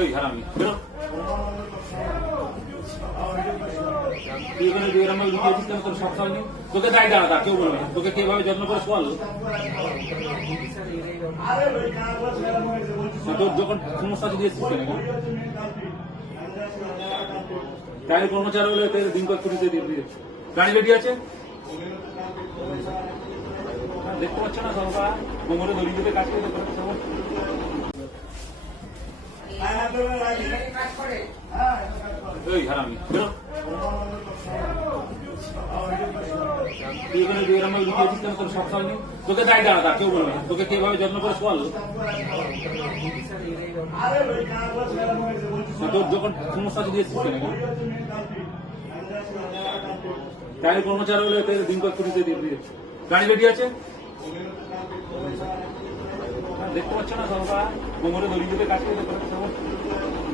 এই হারামি বেরো। তুই এখানে দুই গ্রামে লুকিয়ে দিস কেন? তোর সব সাল নেই, তোকে দায় দাঁড়া, তা কেউ বলবে না। তোকে কিভাবে যত্ন করে শোয়াল, তোর যখন সমস্যা যদি এসেছিস কেন? গাড়ির কর্মচারী হলে দিন কয়েক ছুটি দিয়ে দিয়ে গাড়ি রেডি আছে, দেখতে পাচ্ছ না? সরকার কোমরে দড়ি দিতে কাজ করে এই হারামি বেরো। তুই এখানে দুই গ্রামে লুকিয়ে দিস কেন? তোর সব সাল নেই, তোকে দায় দাঁড়া, তা কেউ বলবে না। তোকে কিভাবে যত্ন করে শোয়াল, তোর যখন সমস্যা যদি এসেছিস কেন? গাড়ির কর্মচারী হলে দিন কয়েক ছুটি দিয়ে দিয়ে গাড়ি রেডি আছে, দেখতে পাচ্ছ না? সরকার কোমরে দড়ি দিতে কাজ করে